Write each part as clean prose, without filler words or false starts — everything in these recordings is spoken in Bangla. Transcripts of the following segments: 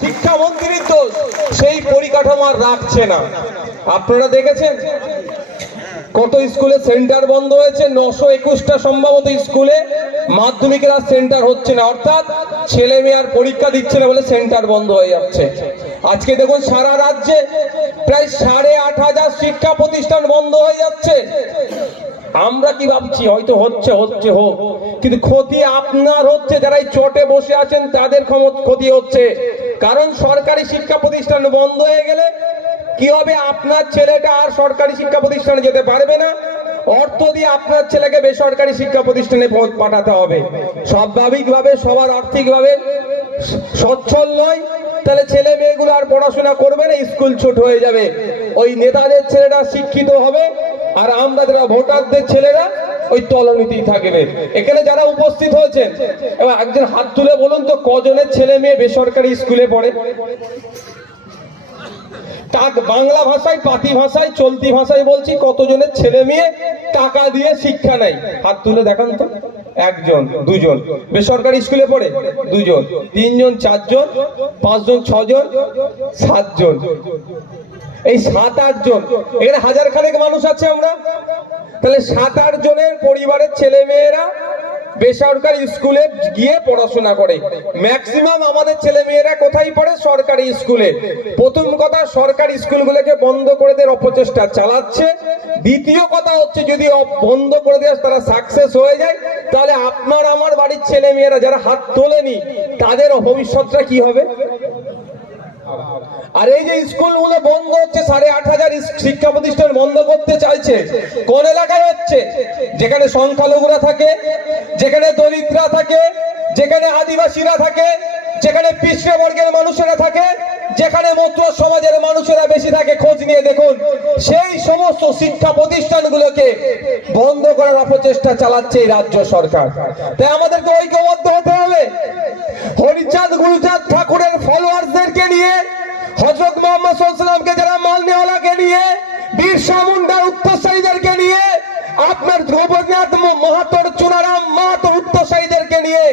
শিক্ষামন্ত্রীর দোষ, সেই পরিকাঠামো আর রাখছে না। আপনারা দেখেছেন কত স্কুলে সেন্টার বন্ধ হয়েছে, 921টা সম্ভবত স্কুলে মাধ্যমিকের আর সেন্টার হচ্ছে না, অর্থাৎ ছেলে মেয়ে আর পরীক্ষা দিচ্ছে না বলে সেন্টার বন্ধ হয়ে যাচ্ছে। আজকে দেখুন সারা রাজ্যে প্রায় 8,500 শিক্ষা প্রতিষ্ঠান বন্ধ হয়ে যাচ্ছে। আমরা কি ভাবছি হয়তো হচ্ছে হোক, কিন্তু ক্ষতি আপনার হচ্ছে, যারা এই চটে বসে আছেন তাদের ক্ষতি হচ্ছে। কারণ সরকারি শিক্ষা প্রতিষ্ঠান বন্ধ হয়ে গেলে কি হবে, আপনার ছেলেটা আর সরকারি শিক্ষা প্রতিষ্ঠানে যেতে পারবে না, অর্থ দিয়ে আপনার ছেলেকে বেসরকারি শিক্ষা প্রতিষ্ঠানে পাঠাতে হবে। স্বাভাবিকভাবে সবার আর্থিকভাবে সচ্ছল নয়, তাহলে ছেলে মেয়েগুলো আর পড়াশোনা করবে না, স্কুল ছোট হয়ে যাবে। ওই নেতাদের ছেলেরা শিক্ষিত হবে আর আমরা যারা ভোটারদের ছেলেরা ওই তলনীতিই থাকবে। এখানে যারা উপস্থিত হয়েছেন এবার একজন হাত তুলে বলুন তো, কজনের ছেলে মেয়ে বেসরকারি স্কুলে পড়ে? বাংলা ভাষায়, পাতি ভাষায়, চলতি ভাষায় বলছি, কতজনের ছেলে মেয়ে টাকা দিয়ে শিক্ষা নেয়? হাত তুলে দেখান তো। 1 জন, 2 জন বেসরকারি স্কুলে পড়ে, 2 জন, 3 জন, 4 জন, 5 জন, 6 জন, 7 জন, এই 7-8 জন, এখানে 1000 খানেক মানুষ আছে আমরা। তাহলে 7-8 জনের পরিবারের ছেলে মেয়েরা বেসরকারি স্কুলে গিয়ে পড়াশোনা করে। ম্যাক্সিমাম আমাদের ছেলে মেয়েরা কোথায় পড়ে? সরকারি স্কুলে। প্রথম কথা, সরকারি স্কুলগুলোকে বন্ধ করে দেওয়ার অপচেষ্টা চালাচ্ছে। দ্বিতীয় কথা হচ্ছে, যদি বন্ধ করে দেওয়া তারা সাকসেস হয়ে যায়, তাহলে আপনার আমার বাড়ির ছেলে মেয়েরা যারা হাত তোলেনি তাদের ভবিষ্যৎটা কি হবে? আর এই যে স্কুলগুলো বন্ধ হচ্ছে, 8,500 শিক্ষা প্রতিষ্ঠান বন্ধ করতে চাইছে, কোন এলাকায় হচ্ছে? যেখানে সংখ্যালঘুরা থাকে, যেখানে দরিদ্ররা থাকে, যেখানে আদিবাসীরা থাকে, যেখানে পিছড়ে বর্গের মানুষেরা থাকে, যেখানে মতুয়া সমাজের মানুষেরা বেশি থাকে। খোঁজ নিয়ে দেখুন, সেই সমস্ত শিক্ষা প্রতিষ্ঠানগুলোকে বন্ধ করার অপচেষ্টা চালাচ্ছে এই রাজ্য সরকার। তাই আমাদেরকে ঐক্যবদ্ধ হতে হবে। হরিচাঁদ গুরুচাঁদ ঠাকুরের ফলোয়ার্সদেরকে নিয়ে, হযরত মুহাম্মদ সাল্লাল্লাহু আলাইহি ওয়াসাল্লামকে যারা মাননেওয়ালাকে নিয়ে, বিরসা মুন্ডার উত্তরসারীদেরকে নিয়ে, আপনার গোপীনাথ মাহাতোর, চুনারাম মাহাতোর উত্তরসারীদেরকে নিয়ে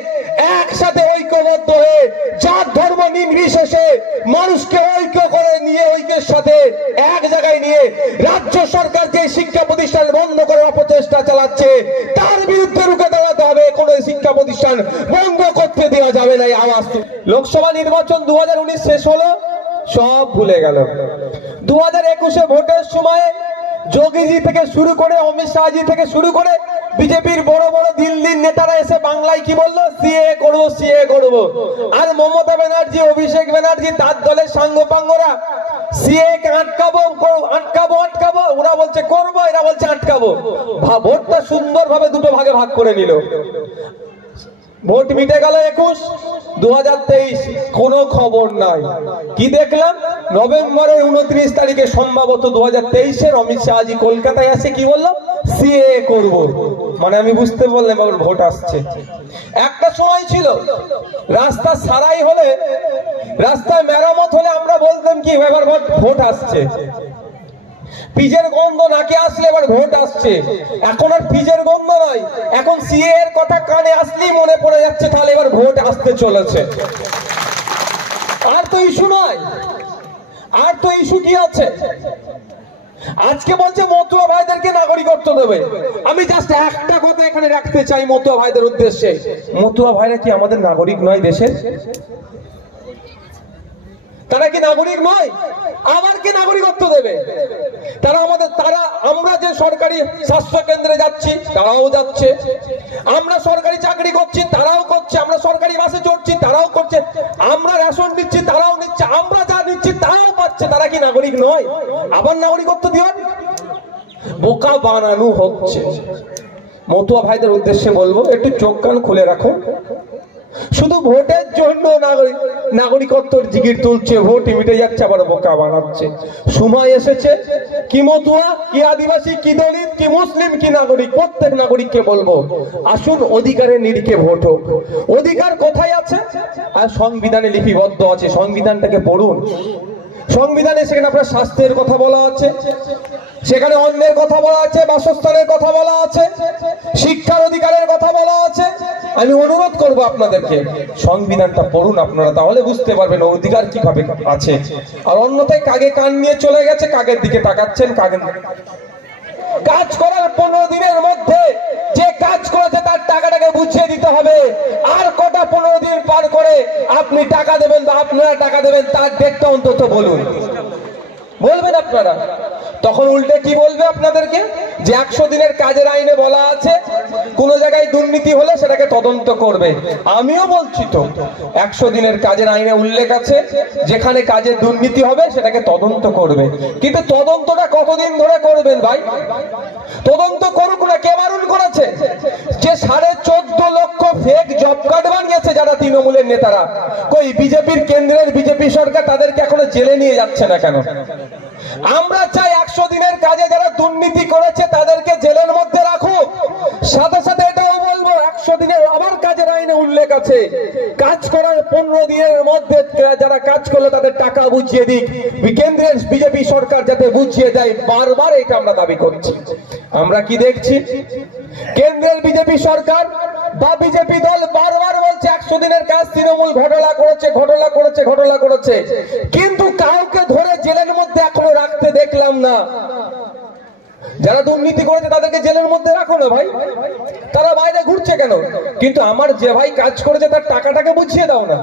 একসাথে ঐক্যবদ্ধ হয়ে জাত ধর্ম নির্বিশেষে মানুষকে ঐক্য করে নিয়ে, ঐক্যের সাথে এক জায়গায় নিয়ে রাজ্য সরকার যে শিক্ষা প্রতিষ্ঠান বন্ধ করার অপচেষ্টা চালাচ্ছে তার বিরুদ্ধে রুখে দাঁড়াতে হবে। কোনো শিক্ষা প্রতিষ্ঠান বন্ধ করতে দেওয়া যাবে না। এই আওয়াজ। লোকসভা নির্বাচন 2019 শেষ হলো, সব ভুলে গেল। 2021-এ ভোটের সময় যোগীজি থেকে শুরু করে, অমিত শাহজি থেকে শুরু করে বিজেপির বড় বড় দিল্লির নেতারা এসে বাংলায় কি বললো? সিএ করবো, সিএ করবো। আর মমতা ব্যানার্জি, অভিষেক ব্যানার্জি, তার দলের সাঙ্গপাঙ্গরা সিএ কে আটকাবো, ওরা বলছে করবো, এরা বলছে আটকাবো। ভোটটা সুন্দরভাবে দুটো ভাগে ভাগ করে নিল। ভোট মিটে গেল 21, 2023 কোনো খবর নাই। কি দেখলাম? নভেম্বরের 29 তারিখে সম্ভবত 2023-এর অমিত শাহজি কলকাতায় আসে কি বললো? সিএ করব। মানে আমি বুঝতে বললাম এবার ভোট আসছে। একটা সময় ছিল রাস্তা সারাই হলে, রাস্তায় মেরামত হলে আমরা বলতাম কি এবার ভোট আসছে। পিজের গন্ধ নাকে আসলে এবার ভোট আসছে। এখন আর পিজের গন্ধ নয়, এখন সিএ এর কথা কানে আসলেই মনে পড়ে যাচ্ছে তাহলে এবার ভোট আসতে চলেছে। আর তো ইস্যু নয়, আর তো ইস্যু কি আছে? আজকে বলছে মতুয়া ভাইদেরকে নাগরিকত্ব দেবে। আমি জাস্ট একটা কথা এখানে রাখতে চাই মতুয়া ভাইদের উদ্দেশ্যে, মতুয়া ভাইরা কি আমাদের নাগরিক নয় দেশের? তারা কি নাগরিক নয়? আবার কি নাগরিকত্ব দেবে? আমরা যে সরকারি স্বাস্থ্য কেন্দ্রে যাচ্ছি তারাও যাচ্ছে, আমরা সরকারি চাকরি করছি তারাও করছে, আমরা সরকারি বাসে চড়ছি তারাও করছে, আমরা রেশন দিচ্ছি তারাও নিচ্ছে, আমরা যা নিচ্ছি তারাও পাচ্ছে। তারা কি নাগরিক নয়? আবার নাগরিকত্ব দিবেন? বোকা বানানো হচ্ছে। মতুয়া ভাইদের উদ্দেশ্যে বলবো, একটু চোখ কান খুলে রাখো। শুধু ভোটের জন্য নাগরিকত্বের জিগির তুলছে, ভোট মিটে যাচ্ছে, আবার বোকা বানাচ্ছে। সময় এসেছে, কি মতুয়া, কি আদিবাসী, কি দলিত, কি মুসলিম, কি নাগরিক, প্রত্যেক নাগরিককে বলবো আসুন অধিকারের নিরিখে ভোট হোক। অধিকার কোথায় আছে? আর সংবিধানে লিপিবদ্ধ আছে, সংবিধানটাকে পড়ুন। সংবিধানে সেখানে আপনার স্বাস্থ্যের কথা বলা আছে, সেখানে অন্যের কথা বলা আছে, বাসস্থানের কথা বলা আছে, শিক্ষার অধিকারের কথা বলা আছে। আমি অনুরোধ করব আপনাদেরকে সংবিধানটা পড়ুন আপনারা, তাহলে বুঝতে পারবেন অধিকার কিভাবে আছে। আর অন্যথায় কাগে কান নিয়ে চলে গেছে, কাগের দিকে তাকাচ্ছেন। কাজ করার 15 দিনের মধ্যে যে কাজ করেছে তার টাকাটাকে বুঝিয়ে দিতে হবে। আর কটা 15 দিন পার করে আপনি টাকা দেবেন বা আপনারা টাকা দেবেন তার ডেটটা অন্তত বলুন, বলবেন আপনারা। তখন উল্টে কি বলবে আপনাদেরকে, যে 100 দিনের কাজের আইনে বলা আছে কোন জায়গায় দুর্নীতি হলে সেটাকে তদন্ত করবে। আমিও বলছি তো 100 দিনের কাজের আইনে উল্লেখ আছে যেখানে কাজে দুর্নীতি হবে সেটাকে তদন্ত করবে। কিন্তু তদন্তটা কতদিন ধরে করবেন ভাই? তদন্ত করুক না, কে বারণ করেছে? যে 14.5 লক্ষ ফেক জব কার্ড বানিয়েছে যারা তৃণমূলের নেতারা, কই বিজেপির কেন্দ্রের বিজেপি সরকার তাদেরকে এখনো জেলে নিয়ে যাচ্ছে না কেন? আমরা চাই 100 দিনের কাজে যারা দুর্নীতি করেছে তাদেরকে জেলের মধ্যে রাখুক। সাথে সাথে এটাও বলবো 100 দিনের আবার কাজের আইনে উল্লেখ আছে কাজ করার 15 দিনের মধ্যে যারা কাজ করলো তাদের টাকা বুঝিয়ে দিক। কেন্দ্রের বিজেপি সরকার যাতে বুঝিয়ে দেয়, বারবার এটা আমরা দাবি করছি। আমরা কি দেখছি, কেন্দ্রের বিজেপি সরকার বা বিজেপি দল বারবার বলছে 100 দিনের কাজ তৃণমূল ঘোটালা করেছে, ঘোটালা করেছে, ঘোটালা করেছে, কিন্তু কাউকে ধরে জেলের মধ্যে এখনো রাখতে দেখলাম না। যারা দুর্নীতি করেছে তাদেরকে জেলের মধ্যে রাখো না ভাই, তারা বাইরে ঘুরছে কেন? কিন্তু আমার যে ভাই কাজ করেছে তার টাকাটাকে বুঝিয়ে দাও না।